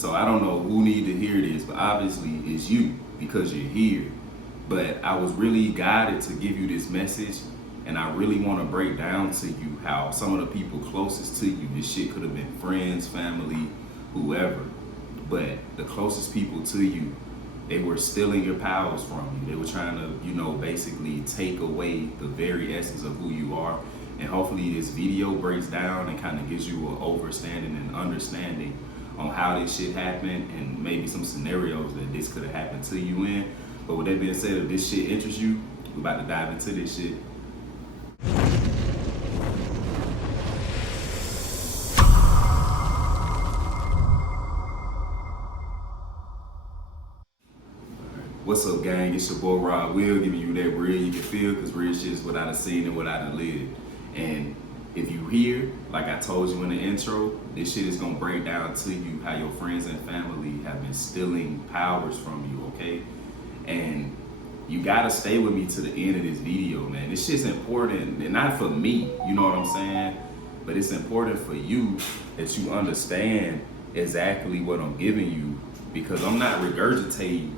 So I don't know who need to hear this, but obviously it's you because you're here. But I was really guided to give you this message, and I really want to break down to you how some of the people closest to you, this shit could have been friends, family, whoever, but the closest people to you, they were stealing your powers from you. They were trying to, basically take away the very essence of who you are. And hopefully this video breaks down and kind of gives you an overstanding and understanding on how this shit happened and maybe some scenarios that this could have happened to you in. But with that being said, if this shit interests you, we're about to dive into this shit. What's up, gang? It's your boy Rob Will, giving you that real you can feel, because real shit is what I done seen and what I done lived. And if you hear, like I told you in the intro, this shit is gonna break down to you how your friends and family have been stealing powers from you, okay? And you gotta stay with me to the end of this video, man. This shit's important, and not for me, you know what I'm saying? But it's important for you that you understand exactly what I'm giving you, because I'm not regurgitating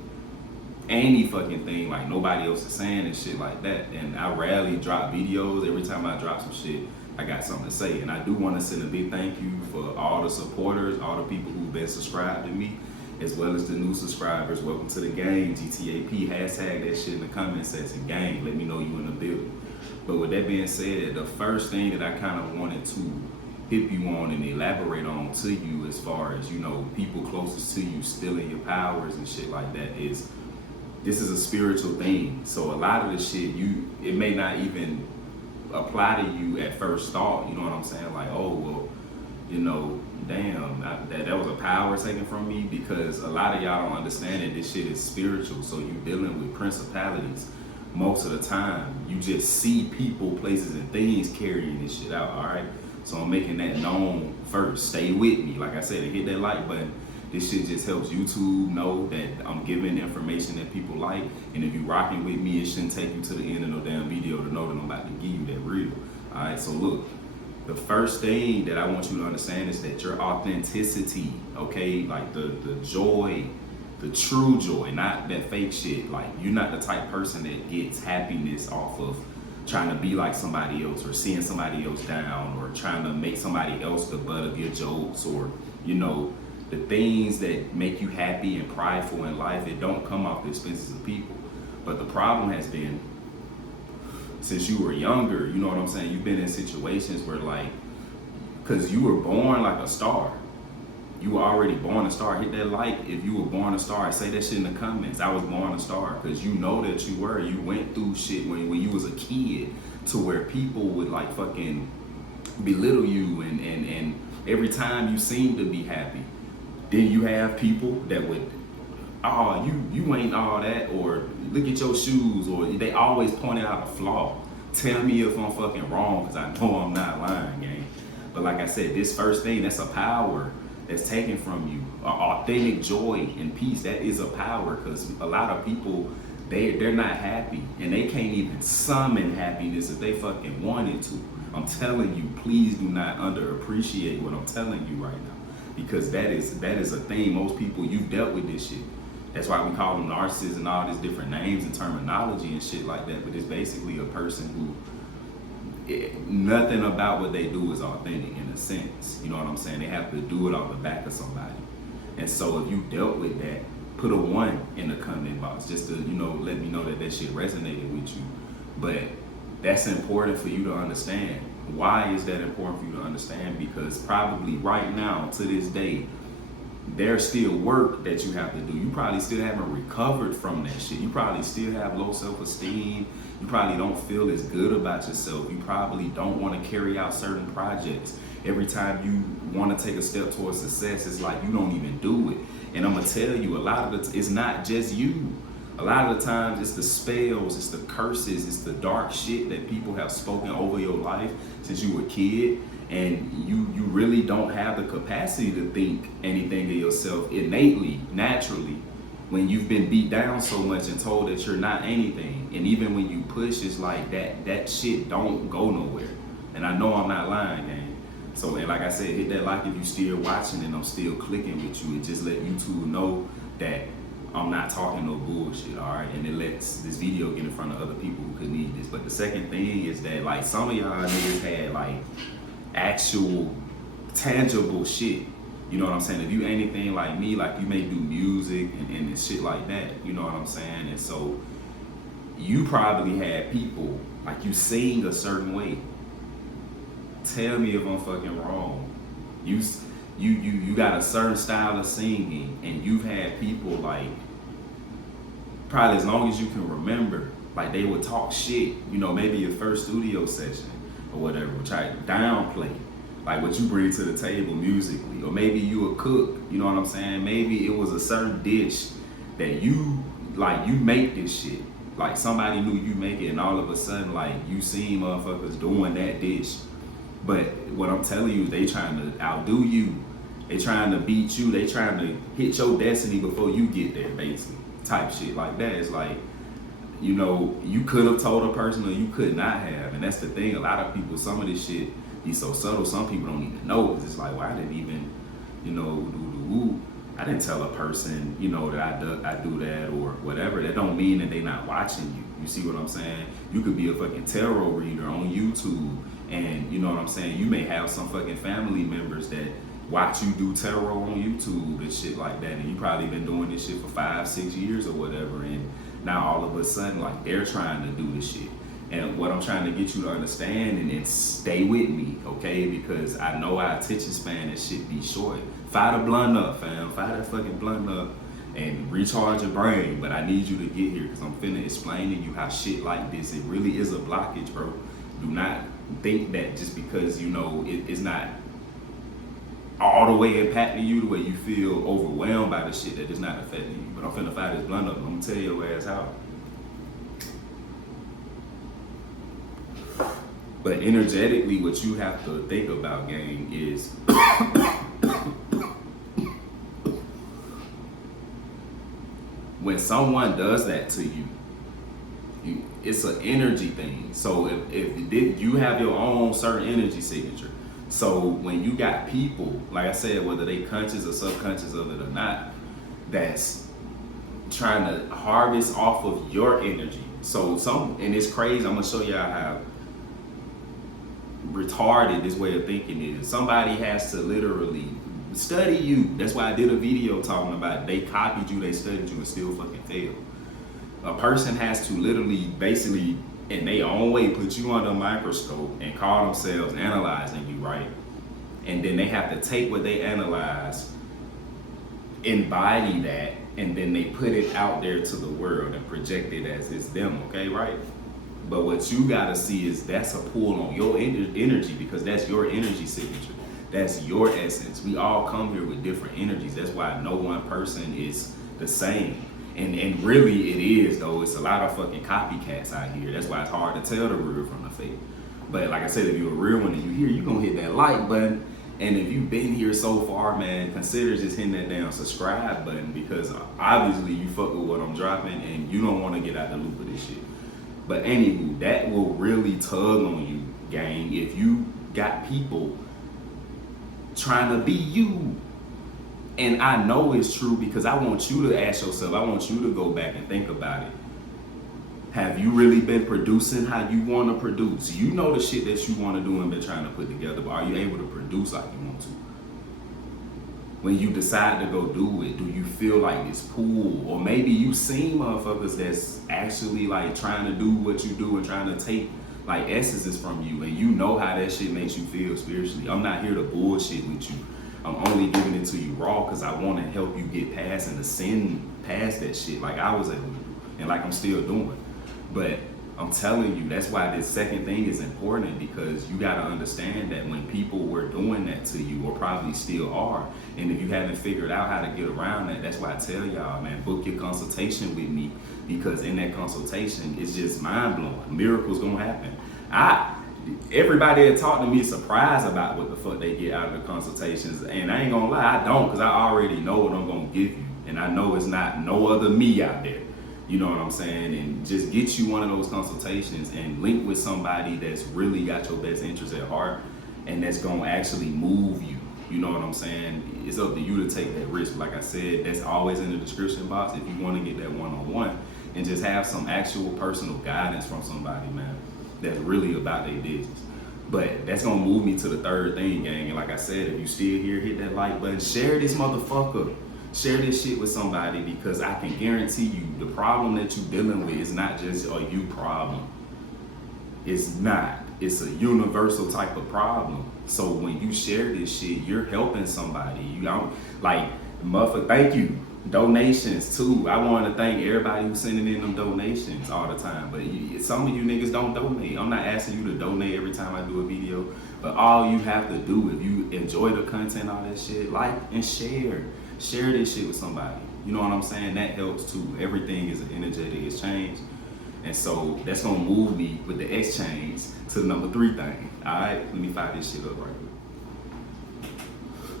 any fucking thing like nobody else is saying and shit like that. And I rarely drop videos. Every time I drop some shit, I got something to say. And I do want to send a big thank you for all the supporters, all the people who've been subscribed to me, as well as the new subscribers. Welcome to the game, GTAP. Hashtag that shit in the comment section. Gang, let me know you in the building. But with that being said, the first thing that I kind of wanted to hit you on and elaborate on to you, as far as, people closest to you stealing your powers and shit like that, is this is a spiritual thing. So a lot of the shit, it may not even apply to you at first thought. You know what I'm saying? Like, oh, well, damn, that was a power taken from me, because a lot of y'all don't understand that this shit is spiritual. So you dealing with principalities most of the time. You just see people, places, and things carrying this shit out, all right? So I'm making that known first. Stay with me. Like I said, hit that like button. This shit just helps YouTube know that I'm giving information that people like. And if you rocking with me, it shouldn't take you to the end of no damn video to know that I'm about to give you that real. All right, so look, the first thing that I want you to understand is that your authenticity, okay, like the joy, the true joy, not that fake shit. Like, you're not the type person that gets happiness off of trying to be like somebody else, or seeing somebody else down, or trying to make somebody else the butt of your jokes, or, the things that make you happy and prideful in life. It don't come off the expenses of people. But the problem has been, since you were younger, you know what I'm saying, you've been in situations where, like, because you were born like a star. You were already born a star. Hit that like if you were born a star. Say that shit in the comments. I was born a star, because you know that you were. You went through shit when you was a kid, to where people would like fucking belittle you, and every time you seemed to be happy, then you have people that would, oh, you ain't all that, or look at your shoes, or they always pointed out a flaw. Tell me if I'm fucking wrong, because I know I'm not lying, gang. But like I said, this first thing, that's a power that's taken from you. Authentic joy and peace, that is a power, because a lot of people, they're not happy, and they can't even summon happiness if they fucking wanted to. I'm telling you, please do not underappreciate what I'm telling you right now. Because that is a thing. Most people, you've dealt with this shit. That's why we call them narcissists and all these different names and terminology and shit like that. But it's basically a person who, nothing about what they do is authentic in a sense. You know what I'm saying? They have to do it off the back of somebody. And so if you dealt with that, put a 1 in the comment box, just to, let me know that that shit resonated with you. But that's important for you to understand. Why is that important for you to understand? Because probably right now, to this day, there's still work that you have to do. You probably still haven't recovered from that shit. You probably still have low self-esteem. You probably don't feel as good about yourself. You probably don't want to carry out certain projects. Every time you want to take a step towards success, it's like you don't even do it. And I'm going to tell you, a lot of it's not just you. A lot of the times it's the spells, it's the curses, it's the dark shit that people have spoken over your life since you were a kid, and you really don't have the capacity to think anything of yourself innately, naturally, when you've been beat down so much and told that you're not anything. And even when you push, it's like that shit don't go nowhere. And I know I'm not lying, man. So, and like I said, hit that like if you still watching and I'm still clicking with you. It just let YouTube know that I'm not talking no bullshit, all right? And it lets this video get in front of other people who could need this. But the second thing is that, like, some of y'all niggas had, like, actual, tangible shit. You know what I'm saying? If you anything like me, like, you may do music and shit like that. You know what I'm saying? And so, you probably had people, like, you sing a certain way. Tell me if I'm fucking wrong. You got a certain style of singing, and you've had people, like, probably as long as you can remember, like, they would talk shit, you know, maybe your first studio session or whatever, try to downplay like what you bring to the table musically. Or maybe you a cook, you know what I'm saying? Maybe it was a certain dish that you make this shit. Like, somebody knew you make it, and all of a sudden, like, you seen motherfuckers doing that dish. But what I'm telling you is they trying to outdo you. They trying to beat you. They trying to hit your destiny before you get there, basically. Type shit like that. It's like, you know, you could have told a person or you could not have. And that's the thing. A lot of people, some of this shit be so subtle, some people don't even know. It's like, well, I didn't even, you know, I didn't tell a person, you know, that I do that or whatever. That don't mean that they not watching you. You see what I'm saying? You could be a fucking tarot reader on YouTube, and you know what I'm saying? You may have some fucking family members that watch you do tarot on YouTube and shit like that, and you probably been doing this shit for 5-6 years or whatever, and now all of a sudden, like, they're trying to do this shit. And what I'm trying to get you to understand, and stay with me, okay? Because I know our attention span and shit be short. Fire the blunt up, fam. Fire that fucking blunt up and recharge your brain. But I need you to get here because I'm finna explain to you how shit like this, it really is a blockage, bro. Do not think that just because, you know, it's not all the way impacting you the way you feel overwhelmed by the shit that it's not affecting you. But I'm finna fire this blunt up and I'm gonna tell your ass how. But energetically, what you have to think about, gang, is when someone does that to you, it's an energy thing. So if you have your own certain energy signature. So when you got people, like I said, whether they conscious or subconscious of it or not, that's trying to harvest off of your energy. So and it's crazy, I'm gonna show y'all how retarded this way of thinking is. Somebody has to literally study you. That's why I did a video talking about they copied you, they studied you, and still fucking failed. A person has to literally, basically, in their own way, put you under a microscope and call themselves analyzing you, right? And then they have to take what they analyze, embody that, and then they put it out there to the world and project it as it's them, okay, right? But what you gotta see is that's a pull on your energy, because that's your energy signature. That's your essence. We all come here with different energies. That's why no one person is the same. And really it is, though. It's a lot of fucking copycats out here. That's why it's hard to tell the real from the fake. But like I said, if you're a real one and you here, you're gonna hit that like button. And if you've been here so far, man, consider just hitting that damn subscribe button, because obviously you fuck with what I'm dropping and you don't want to get out the loop of this shit. But anywho, that will really tug on you, gang, if you got people trying to be you. And I know it's true, because I want you to ask yourself, I want you to go back and think about it. Have you really been producing how you want to produce? You know the shit that you want to do and been trying to put together, but are you able to produce like you want to? When you decide to go do it, do you feel like this pull? Or maybe you seen motherfuckers that's actually like trying to do what you do and trying to take like essences from you, and you know how that shit makes you feel spiritually. I'm not here to bullshit with you. I'm only giving it to you raw because I want to help you get past and ascend past that shit like I was able to do and like I'm still doing. But I'm telling you, that's why this second thing is important, because you got to understand that when people were doing that to you, or probably still are, and if you haven't figured out how to get around that, that's why I tell y'all, man, book your consultation with me, because in that consultation, it's just mind-blowing. Miracles gonna happen. Everybody that talked to me is surprised about what the fuck they get out of the consultations, and I ain't gonna lie, I don't, because I already know what I'm gonna give you, and I know it's not no other me out there. You know what I'm saying? And just get you one of those consultations and link with somebody that's really got your best interest at heart, and that's gonna actually move you. You know what I'm saying? It's up to you to take that risk. Like I said, that's always in the description box if you want to get that one-on-one and just have some actual personal guidance from somebody, man, that's really about their business. But that's gonna move me to the third thing, gang. And like I said, if you still here, hit that like button, share this motherfucker. Share this shit with somebody, because I can guarantee you the problem that you're dealing with is not just a you problem. It's not. It's a universal type of problem. So when you share this shit, you're helping somebody. You don't like, motherfucker, thank you. Donations too. I want to thank everybody who's sending in them donations all the time. But some of you niggas don't donate. I'm not asking you to donate every time I do a video. But all you have to do, if you enjoy the content, all that shit, like and share. Share this shit with somebody. You know what I'm saying? That helps too. Everything is an energetic exchange. And so that's gonna move me with the exchange to the number 3 thing. All right, let me fire this shit up right quick.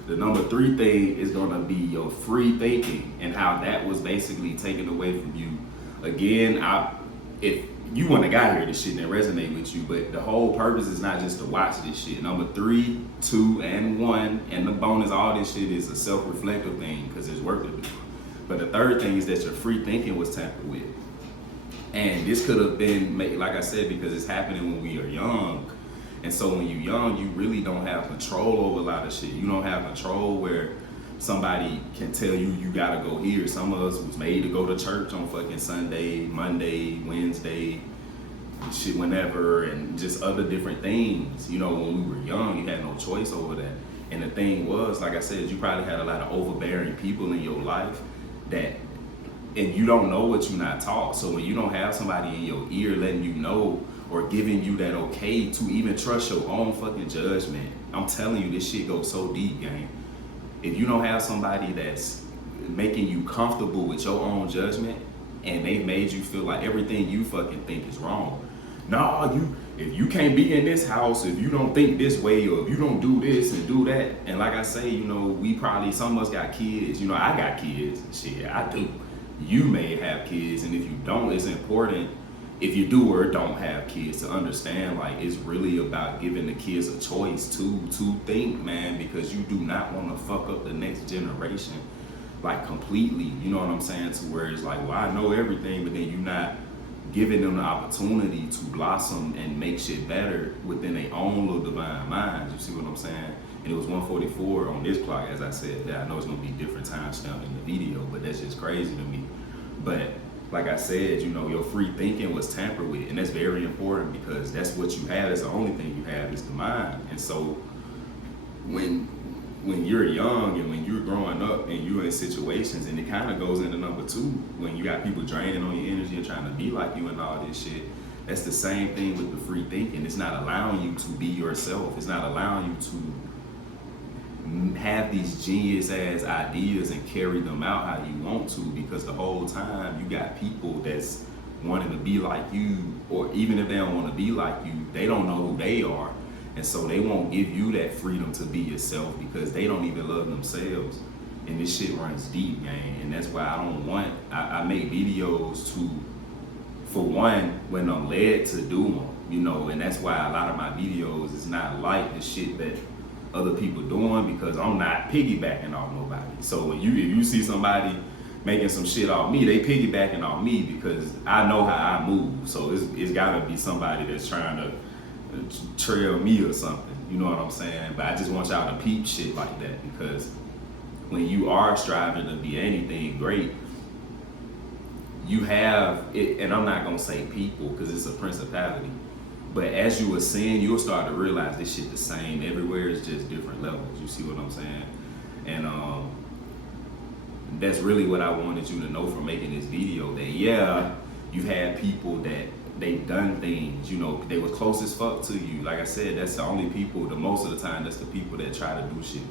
The number 3 thing is gonna be your free thinking and how that was basically taken away from you. Again, if you wouldn't have got here, this shit didn't resonate with you, but the whole purpose is not just to watch this shit. Number 3, 2, and 1, and the bonus, all this shit is a self-reflective thing because there's work to do. But the third thing is that your free thinking was tampered with. And this could have been, like I said, because it's happening when we are young. And so when you're young, you really don't have control over a lot of shit. You don't have control where somebody can tell you you gotta go here. Some of us was made to go to church on fucking Sunday, Monday, Wednesday, shit whenever, and just other different things. You know, when we were young, you had no choice over that. And the thing was, like I said, you probably had a lot of overbearing people in your life that, and you don't know what you're not taught. So when you don't have somebody in your ear letting you know or giving you that okay to even trust your own fucking judgment, I'm telling you, this shit goes so deep, gang. If you don't have somebody that's making you comfortable with your own judgment and they've made you feel like everything you fucking think is wrong. Nah, if you can't be in this house, if you don't think this way, or if you don't do this and do that. And like I say, you know, we probably, some of us got kids. You know, I got kids. Shit, I do. You may have kids, and if you don't, it's important, if you do or don't have kids, to understand like it's really about giving the kids a choice to think, man, because you do not want to fuck up the next generation like completely. You know what I'm saying? To where it's like, well, I know everything, but then you're not giving them the opportunity to blossom and make shit better within their own little divine minds. You see what I'm saying? And it was 1:44 on this clock, as I said. That I know it's gonna be different timestamp in the video, but that's just crazy to me. But like I said, you know, your free thinking was tampered with, and that's very important because that's what you have. That's the only thing you have is the mind. And so when you're young and when you're growing up and you're in situations, and it kind of goes into number 2, when you got people draining on your energy and trying to be like you and all this shit, that's the same thing with the free thinking. It's not allowing you to be yourself. It's not allowing you to have these genius ass ideas and carry them out how you want to, because the whole time you got people that's wanting to be like you, or even if they don't want to be like you, they don't know who they are. And so they won't give you that freedom to be yourself because they don't even love themselves. And this shit runs deep, man. And that's why I make videos to, for one, when I'm led to do them, you know, and that's why a lot of my videos is not like the shit that other people doing, because I'm not piggybacking off nobody. So if you see somebody making some shit off me, they piggybacking off me because I know how I move. So it's gotta be somebody that's trying to trail me or something, you know what I'm saying? But I just want y'all to peep shit like that, because when you are striving to be anything great, you have it. And I'm not gonna say people because it's a principality, but as you ascend, you'll start to realize this shit the same everywhere. It's just different levels. You see what I'm saying? And that's really what I wanted you to know from making this video, that yeah, you had people that they've done things, you know, they was close as fuck to you. Like I said, that's the only people, the most of the time, that's the people that try to do shit.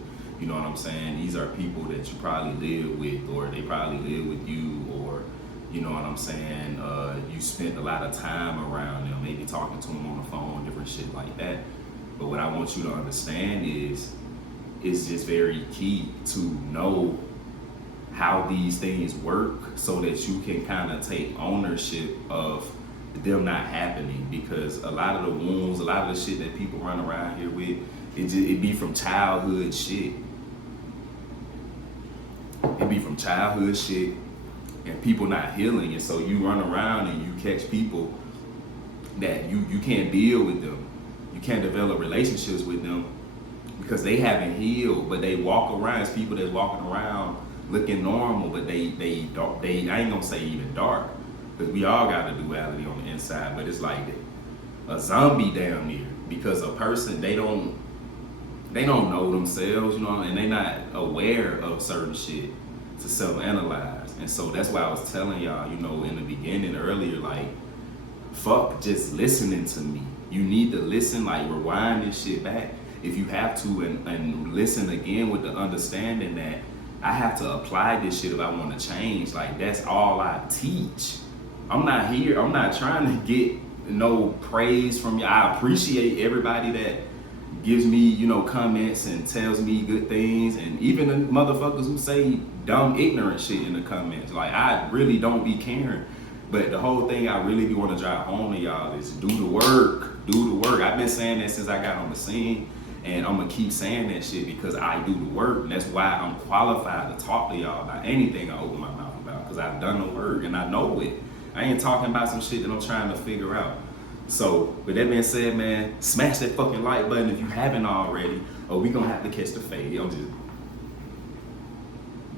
You know what I'm saying? These are people that you probably live with, or they probably live with you, or you know what I'm saying? You spent a lot of time around them, maybe talking to them on the phone, different shit like that. But what I want you to understand is, it's just very key to know how these things work so that you can kind of take ownership of them not happening. Because a lot of the wounds, a lot of the shit that people run around here with It be from childhood shit. It be from childhood shit, and people not healing. And so you run around and you catch people that you can't deal with them. You can't develop relationships with them because they haven't healed. But they walk around as people that's walking around looking normal, but they I ain't gonna say even dark, because we all got a duality on the inside. But it's like a zombie damn near, because a person they don't know themselves, you know, and they not aware of certain shit to self-analyze. And so that's why I was telling y'all, you know, in the beginning earlier, like, fuck just listening to me. You need to listen, like rewind this shit back if you have to, and listen again with the understanding that I have to apply this shit if I want to change. Like, that's all I teach. I'm not trying to get no praise from you. I appreciate everybody that gives me, you know, comments and tells me good things, and even the motherfuckers who say dumb, ignorant shit in the comments. Like, I really don't be caring. But the whole thing I really be want to drive home to y'all is do the work. Do the work. I've been saying that since I got on the scene, and I'm gonna keep saying that shit because I do the work. And that's why I'm qualified to talk to y'all about anything I open my mouth about, because I've done the work and I know it. I ain't talking about some shit that I'm trying to figure out. So with that being said, man, smash that fucking like button if you haven't already, or we gonna have to catch the fade. I'm just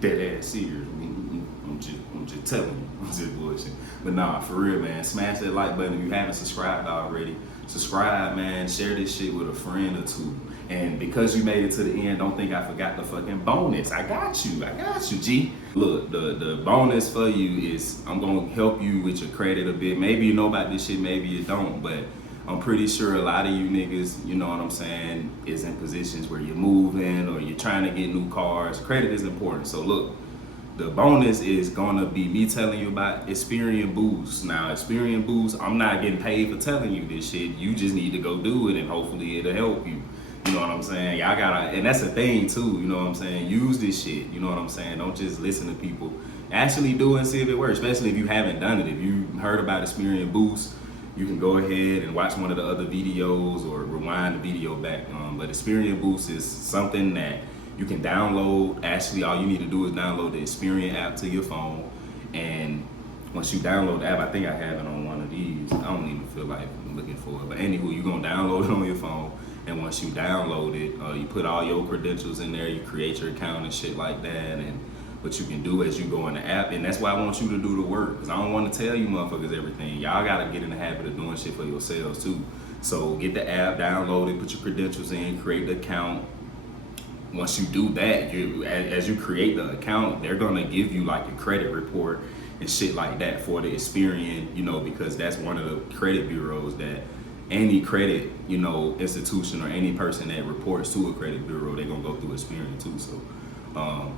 dead ass serious. I'm just telling you. I'm just bullshit. But nah, for real, man, smash that like button if you haven't subscribed already. Subscribe, man. Share this shit with a friend or two. And because you made it to the end, don't think I forgot the fucking bonus. I got you, G. Look, the bonus for you is I'm gonna help you with your credit a bit. Maybe you know about this shit, maybe you don't, but I'm pretty sure a lot of you niggas, you know what I'm saying, is in positions where you're moving or you're trying to get new cars. Credit is important. So look, the bonus is gonna be me telling you about Experian Boost. Now, Experian Boost, I'm not getting paid for telling you this shit. You just need to go do it, and hopefully it'll help you. You know what I'm saying? Y'all gotta, and that's the thing too, you know what I'm saying? Use this shit, you know what I'm saying? Don't just listen to people. Actually do it and see if it works, especially if you haven't done it. If you heard about Experian Boost, you can go ahead and watch one of the other videos or rewind the video back. But Experian Boost is something that you can download. Actually, all you need to do is download the Experian app to your phone. And once you download the app, I think I have it on one of these. I don't even feel like looking for it. But anywho, you're gonna download it on your phone. And once you download it, you put all your credentials in there, you create your account and shit like that. And what you can do as you go in the app, and that's why I want you to do the work, because I don't want to tell you motherfuckers everything. Y'all gotta get in the habit of doing shit for yourselves too. So get the app, download it, put your credentials in, create the account. Once you do that, as you create the account, they're gonna give you like a credit report and shit like that for the Experian, you know, because that's one of the credit bureaus that any credit, you know, institution or any person that reports to a credit bureau, they're gonna go through Experian too. So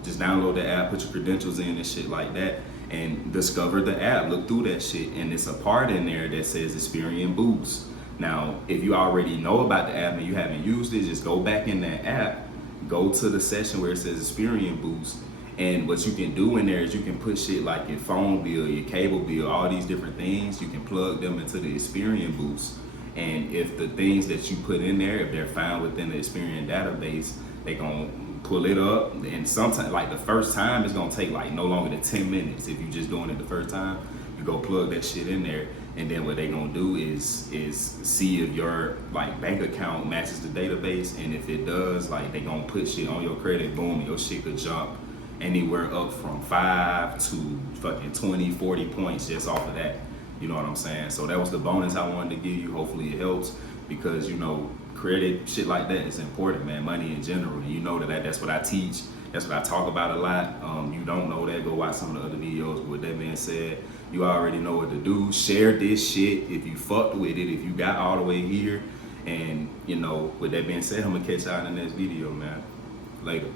just download the app, put your credentials in and shit like that, and discover the app. Look through that shit, and it's a part in there that says Experian Boost. Now, if you already know about the app and you haven't used it, just go back in that app, go to the section where it says Experian Boost, and what you can do in there is you can put shit like your phone bill, your cable bill, all these different things, you can plug them into the Experian Boost. And if the things that you put in there, if they're found within the Experian database, they gonna pull it up. And sometimes, like the first time, it's gonna take like no longer than 10 minutes. If you're just doing it the first time, you go plug that shit in there. And then what they gonna do is see if your like bank account matches the database. And if it does, like they gonna put shit on your credit, boom, your shit could jump anywhere up from 5 to fucking 20, 40 points just off of that. You know what I'm saying? So that was the bonus I wanted to give you. Hopefully it helps, because, you know, credit, shit like that is important, man. Money in general. You know that's what I teach. That's what I talk about a lot. You don't know that, go watch some of the other videos. But with that being said, you already know what to do. Share this shit if you fucked with it, if you got all the way here. And, you know, with that being said, I'm going to catch y'all in the next video, man. Later.